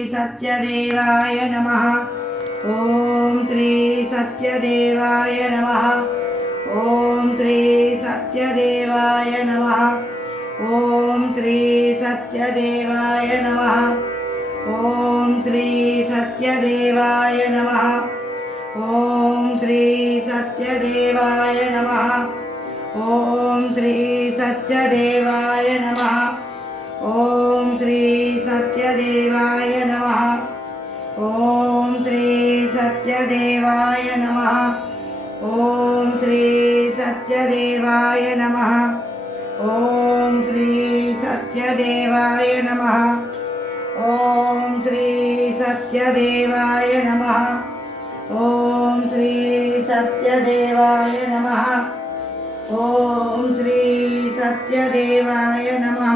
सत्यदेवाय नमः। ओम श्री सत्यदेवाय नमः। ओम श्री सत्यदेवाय नमः। ओम श्री सत्यदेवाय नमः। ओम श्री सत्यदेवाय नमः। ओम श्री सत्यदेवाय नमः। ओम श्री सत्यदेवाय नमः। ओम श्री सत्यदेवाय नमः। ओम श्री सत्यदेवाय नमः। ओम श्री सत्यदेवाय नमः। ओम श्री सत्यदेवाय नमः। ओम श्री सत्यदेवाय नमः। ओम श्री सत्यदेवाय नमः। ओम श्री सत्यदेवाय नमः।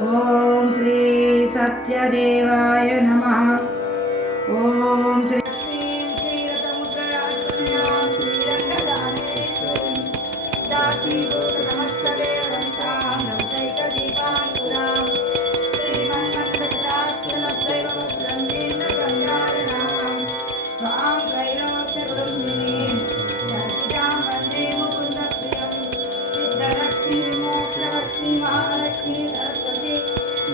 ओम श्री सत्यदेवाय नमः। ओम श्री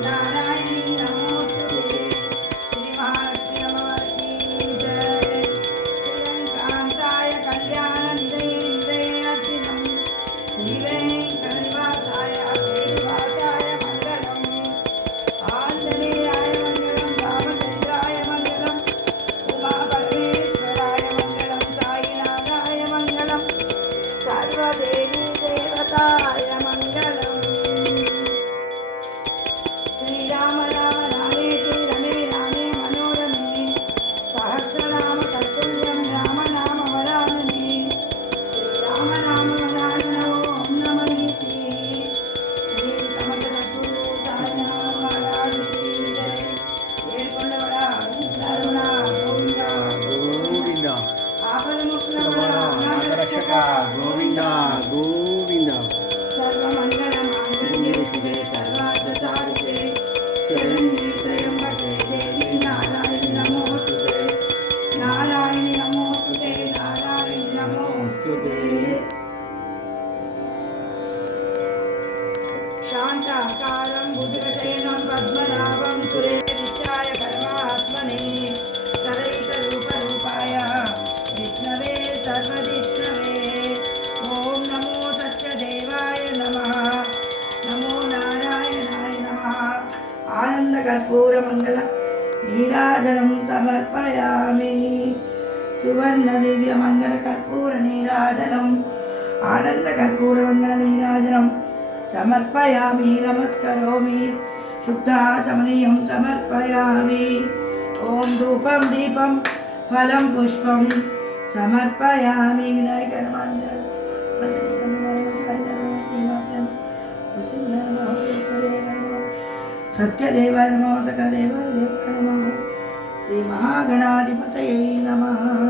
नारायणी नमोस्तुते श्री महालक्ष्मी नमः जय श्रीलंकांताय कल्याण निधये अर्पितम् श्री वेंकटनिवासाय श्रीनिवासाय मंगलम् आंजनेयाय मंगलम् रामचंद्राय मंगलम् उमा परमेश्वराय मंगलम् साईनाथाय मंगलम् सर्वदेवी देवताय मंगलम् श्रीराम राम रामेति रमे रामे मनोरमे सहस्रनाम तत्तुल्यं राम नाम वरानने श्रीराम नाम वराननो ओम नमः श्री समग्रगुरु साईनाथ महाराज की जय येरकोंडवड़ा करुणा गोविंदा गोविंदा आपदमुक्तवड़ा नागरक्षक गोविंदा गोविंदा सर्वमंगलमांगल्ये शिवे सर्वार्थसाधिके शरण्ये त्र्यंबके देवी नारायणी नमोस्तुते नारायणी नमोस्तुते नारायणी नमोस्तुते शांताकारं भुजगशयनं पद्मनाभं सुरेशाय परमात्मने सरैकरूपरूपाय विष्णवे सर्वजिष्णवे ओम नमो सत्यदेवाय नमः। नमो नारायणाय नमः। आनंद कर्पूर मंगल नीराजनं समर्पयामि सुवर्ण दिव्य मंगल कर्पूर नीराजनम् आनंद कर्पूर मंगल नीराजनं समर्पयामि नमस्करोमि शुद्धाचमनीयं समर्पयामि ओम धूपं दीपं फलं पुष्पं समर्पयामि विनायकर्माञ्जल सत्यदेवाय नमः सकलदेवाय नमः श्री महागणाधिपतये नमः।